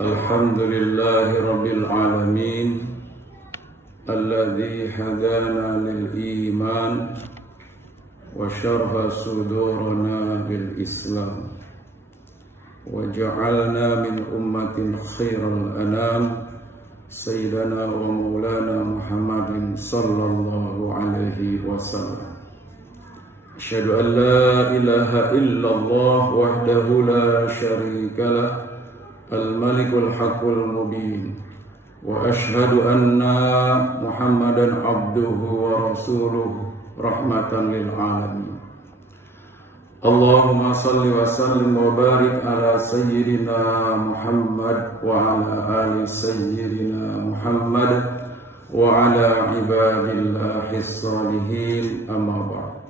Alhamdulillahi Rabbil Alamin Alladhi hadana lil iman wa syarha sudurana bil Islam wa ja'alna min ummatin khairal anam Sayyidana wa maulana Muhammadin sallallahu alaihi wasallam. Asyhadu an la ilaha illallah wahdahu la syarika lah Al-Malikul Haqqul Mubin wa ashhadu anna Muhammadan abduhu wa rasuluhu rahmatan lil alamin. Allahumma salli wa sallim wa barik ala sayyidina Muhammad wa ala ali sayyidina Muhammad wa ala ibadillahis salihin, amma ba'd.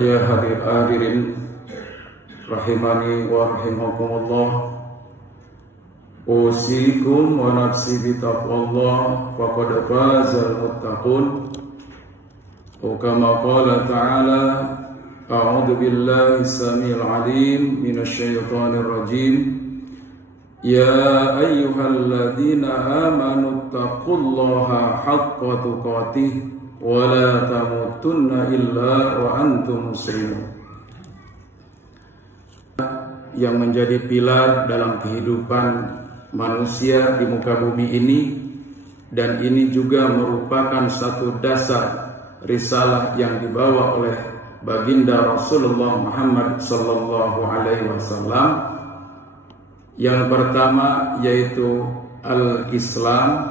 Ya hadirin rahimani wa rahimakumullah, usikum wa nafsi bitaqwallah faqad fazal muttaqun. Kama qala ta'ala, a'udzu billahi samil alim minasy syaithanir rajim. Ya ayyuhalladzina amanu taqullaha haqqa tuqatih wa la tamutunna illa wa antum muslimun. Yang menjadi pilar dalam kehidupan manusia di muka bumi ini, dan ini juga merupakan satu dasar risalah yang dibawa oleh baginda Rasulullah Muhammad sallallahu alaihi wasallam. Yang pertama yaitu al-Islam,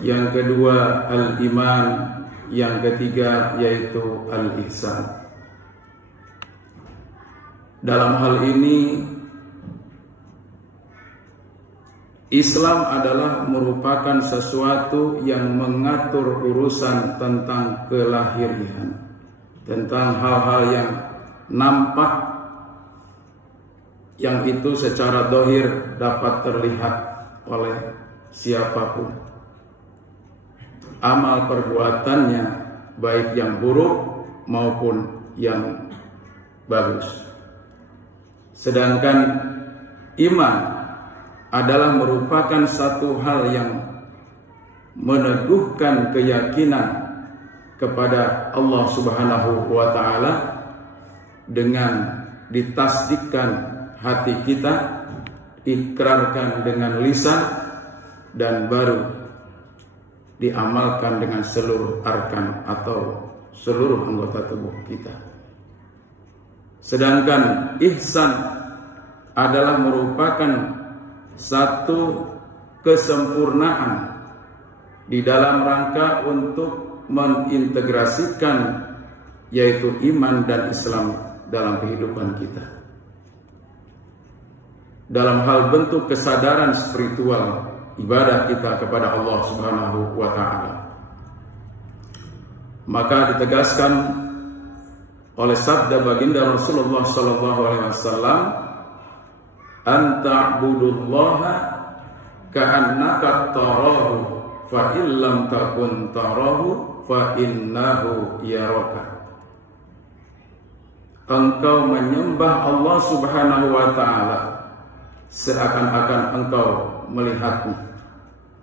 yang kedua al-iman, yang ketiga yaitu al-ihsan. Dalam hal ini, Islam adalah merupakan sesuatu yang mengatur urusan tentang kelahiran, tentang hal-hal yang nampak, yang itu secara zahir dapat terlihat oleh siapapun. Amal perbuatannya baik yang buruk maupun yang bagus. Sedangkan iman adalah merupakan satu hal yang meneguhkan keyakinan kepada Allah Subhanahu wa ta'ala dengan ditasdikkan hati kita, ikrarkan dengan lisan, dan baru diamalkan dengan seluruh arkan atau seluruh anggota tubuh kita. Sedangkan ihsan adalah merupakan satu kesempurnaan di dalam rangka untuk mengintegrasikan yaitu iman dan Islam dalam kehidupan kita, dalam hal bentuk kesadaran spiritual ibadah kita kepada Allah Subhanahu wa ta'ala. Maka ditegaskan oleh sabda baginda Rasulullah sallallahu alaihi wasallam, anta'budullaha ka'annaka tarahu fa illam takun tarahu fa innahu yaraka. Engkau menyembah Allah Subhanahu wa ta'ala seakan-akan engkau melihatnya.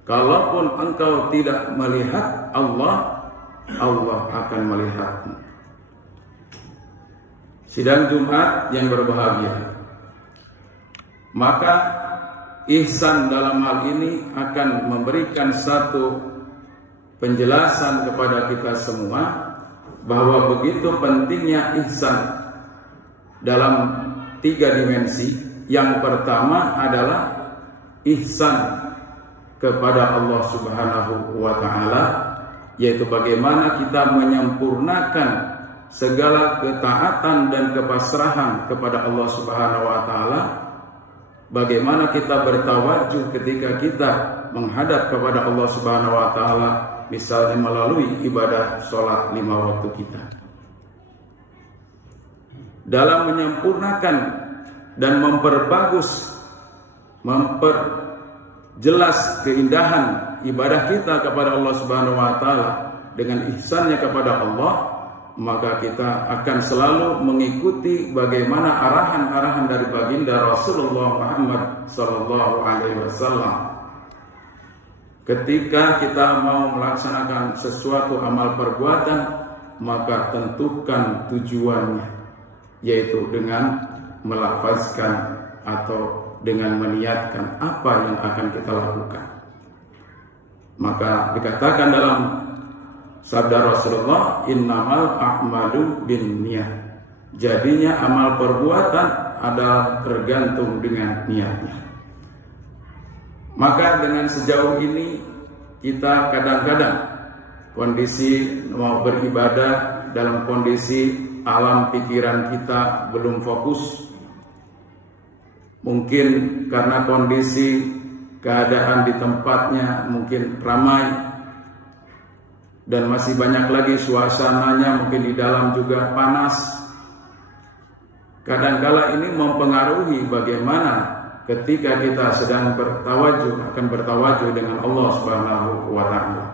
Kalaupun engkau tidak melihat Allah, Allah akan melihatmu. Sidang Jumat yang berbahagia, maka ihsan dalam hal ini akan memberikan satu penjelasan kepada kita semua bahwa begitu pentingnya ihsan dalam 3 dimensi. Yang pertama adalah ihsan kepada Allah Subhanahu wa ta'ala, yaitu bagaimana kita menyempurnakan segala ketaatan dan kepasrahan kepada Allah Subhanahu wa ta'ala. Bagaimana kita bertawajuh ketika kita menghadap kepada Allah Subhanahu wa ta'ala, misalnya melalui ibadah sholat 5 waktu kita. Dalam menyempurnakan dan memperjelas keindahan ibadah kita kepada Allah Subhanahu wa ta'ala dengan ihsannya kepada Allah, maka kita akan selalu mengikuti bagaimana arahan-arahan dari baginda Rasulullah Muhammad sallallahu alaihi wasallam. Ketika kita mau melaksanakan sesuatu amal perbuatan, maka tentukan tujuannya, yaitu dengan melafazkan atau dengan meniatkan apa yang akan kita lakukan. Maka dikatakan dalam sabda Rasulullah, innamal a'malu binniyah. Jadinya amal perbuatan adalah tergantung dengan niatnya. Maka dengan sejauh ini kita kadang-kadang kondisi mau beribadah dalam kondisi alam pikiran kita belum fokus. Mungkin karena kondisi keadaan di tempatnya mungkin ramai, dan masih banyak lagi suasananya mungkin di dalam juga panas. Kadangkala ini mempengaruhi bagaimana ketika kita sedang akan bertawajuh dengan Allah Subhanahu wa taala.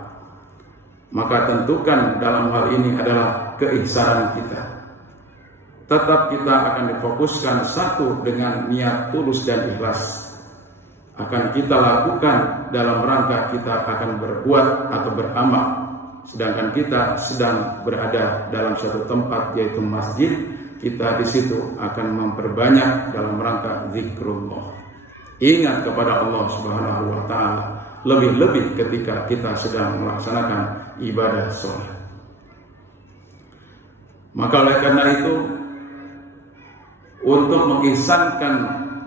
Maka tentukan dalam hal ini adalah keihsanan kita. Tetap kita akan difokuskan satu dengan niat tulus dan ikhlas. Akan kita lakukan dalam rangka kita akan berbuat atau beramal. Sedangkan kita sedang berada dalam suatu tempat yaitu masjid, kita di situ akan memperbanyak dalam rangka zikrullah. Ingat kepada Allah Subhanahu wa taala, lebih-lebih ketika kita sedang melaksanakan ibadah sholat. Maka oleh karena itu, untuk mengihsankan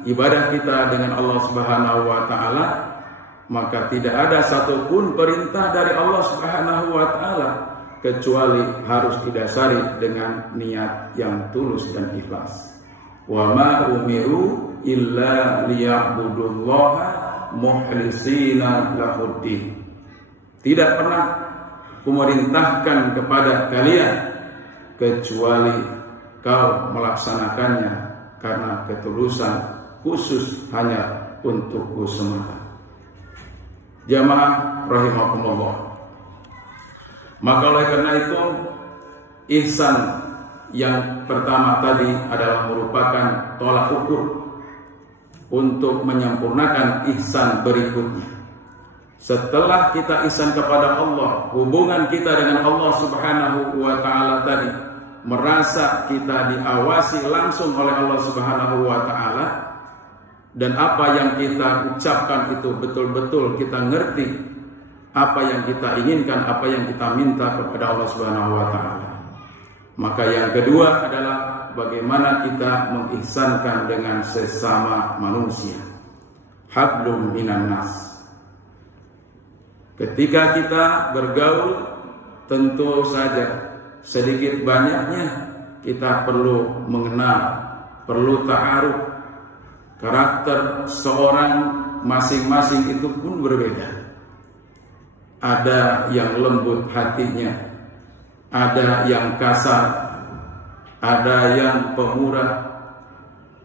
ibadah kita dengan Allah Subhanahu wa taala, maka tidak ada satupun perintah dari Allah Subhanahu wa taala kecuali harus didasari dengan niat yang tulus dan ikhlas. Wa ma umiru illa liya'budullaha mukhlisina lahuddin. Tidak pernah kumerintahkan kepada kalian kecuali kau melaksanakannya karena ketulusan khusus hanya untukku semata. Jamaah rahimakumullah. Maka oleh karena itu, ihsan yang pertama tadi adalah merupakan tolak ukur untuk menyempurnakan ihsan berikutnya. Setelah kita ihsan kepada Allah, hubungan kita dengan Allah Subhanahu wa taala tadi, merasa kita diawasi langsung oleh Allah Subhanahu wa taala, dan apa yang kita ucapkan itu betul-betul kita ngerti apa yang kita inginkan, apa yang kita minta kepada Allah Subhanahu wa taala. Maka yang kedua adalah bagaimana kita mengihsankan dengan sesama manusia. Hablum minan nas. Ketika kita bergaul, tentu saja sedikit banyaknya kita perlu mengenal, perlu ta'aruf. Karakter seorang masing-masing itu pun berbeda. Ada yang lembut hatinya, ada yang kasar, ada yang pemurah,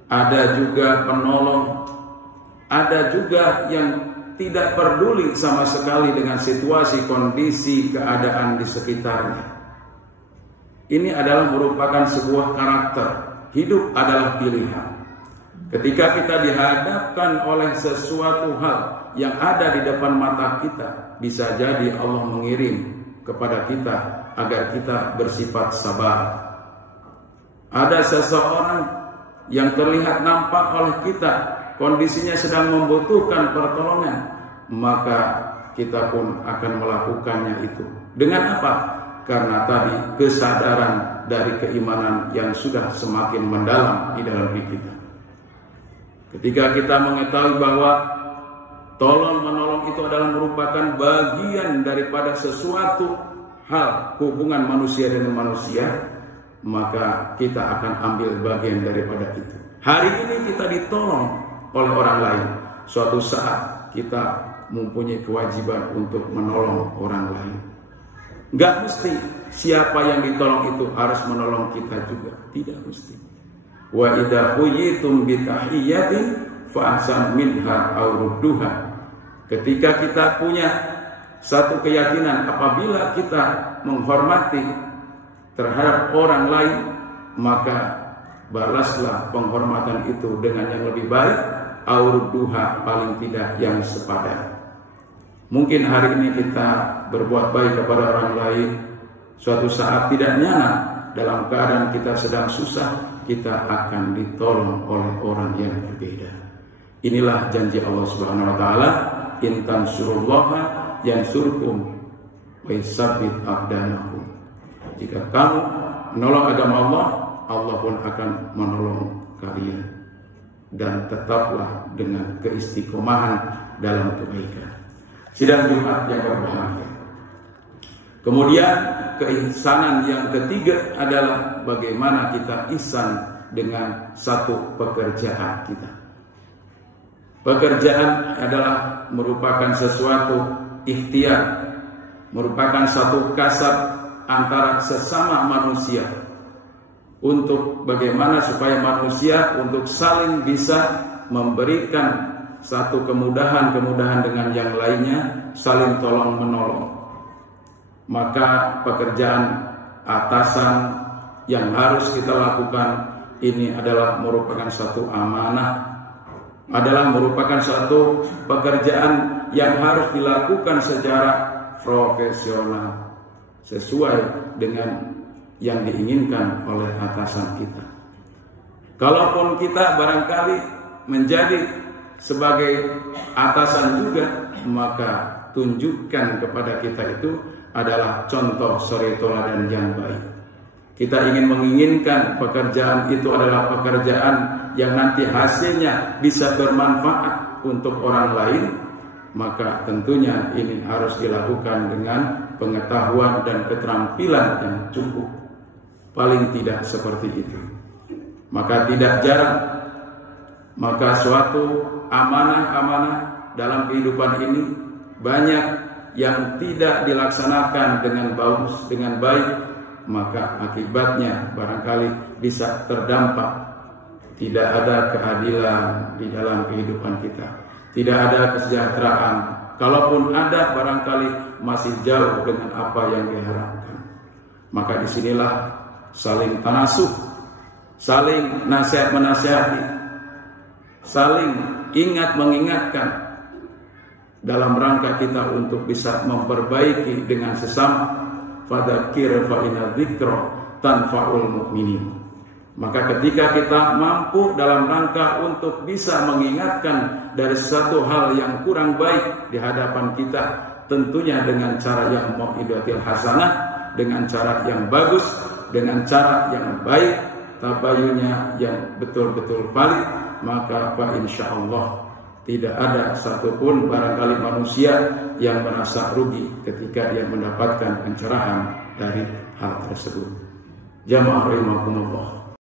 ada juga penolong, ada juga yang tidak peduli sama sekali dengan situasi, kondisi, keadaan di sekitarnya. Ini adalah merupakan sebuah karakter. Hidup adalah pilihan. Ketika kita dihadapkan oleh sesuatu hal yang ada di depan mata kita, bisa jadi Allah mengirim kepada kita agar kita bersifat sabar. Ada seseorang yang terlihat nampak oleh kita, kondisinya sedang membutuhkan pertolongan, maka kita pun akan melakukannya itu. Dengan apa? Karena tadi kesadaran dari keimanan yang sudah semakin mendalam di dalam diri kita. Ketika kita mengetahui bahwa tolong-menolong itu adalah merupakan bagian daripada sesuatu hal hubungan manusia dengan manusia, maka kita akan ambil bagian daripada itu. Hari ini kita ditolong oleh orang lain, suatu saat kita mempunyai kewajiban untuk menolong orang lain. Gak mesti siapa yang ditolong itu harus menolong kita juga, tidak mesti. Wa idza huyitum bi tahiyyatin fa ahsan minha aw rudduha. Ketika kita punya satu keyakinan, apabila kita menghormati terhadap orang lain, maka balaslah penghormatan itu dengan yang lebih baik, aurduha, paling tidak yang sepadan. Mungkin hari ini kita berbuat baik kepada orang lain, suatu saat tidak nyana, dalam keadaan kita sedang susah, kita akan ditolong oleh orang yang berbeda. Inilah janji Allah Subhanahu wa taala, in tansurullaha yansurkum wa yusabbit aqdamakum. Jika kamu menolong agama Allah, Allah pun akan menolong kalian, dan tetaplah dengan keistiqomahan dalam kebaikan. Sidang Jumat yang berbahagia. Kemudian keisanan yang ketiga adalah bagaimana kita ihsan dengan satu pekerjaan kita. Pekerjaan adalah merupakan sesuatu ikhtiar, merupakan satu kasab antara sesama manusia, untuk bagaimana supaya manusia untuk saling bisa memberikan satu kemudahan-kemudahan dengan yang lainnya, saling tolong menolong. Maka pekerjaan atasan yang harus kita lakukan ini adalah merupakan satu amanah, adalah merupakan satu pekerjaan yang harus dilakukan secara profesional, sesuai dengan yang diinginkan oleh atasan kita. Kalaupun kita barangkali menjadi sebagai atasan juga, maka tunjukkan kepada kita itu adalah contoh suri teladan yang baik. Kita ingin menginginkan pekerjaan itu adalah pekerjaan yang nanti hasilnya bisa bermanfaat untuk orang lain, maka tentunya ini harus dilakukan dengan pengetahuan dan keterampilan yang cukup. Paling tidak seperti itu. Maka tidak jarang, maka suatu amanah-amanah dalam kehidupan ini banyak yang tidak dilaksanakan dengan bagus, dengan baik, maka akibatnya barangkali bisa terdampak. Tidak ada keadilan di dalam kehidupan kita, tidak ada kesejahteraan. Kalaupun ada, barangkali masih jauh dengan apa yang diharapkan. Maka disinilah saling tanasuh, saling nasihat-menasihati, saling ingat mengingatkan, dalam rangka kita untuk bisa memperbaiki dengan sesama. Fadzakir fa inna dzikra tanfa'ul mu'minin. Maka ketika kita mampu dalam rangka untuk bisa mengingatkan dari satu hal yang kurang baik di hadapan kita, tentunya dengan cara yang mau'idatil hasanah, dengan cara yang bagus, dengan cara yang baik, tabayunnya yang betul-betul valid, maka fa insyaallah tidak ada satupun barangkali manusia yang merasa rugi ketika dia mendapatkan pencerahan dari hal tersebut. Jamaah rahimakumullah.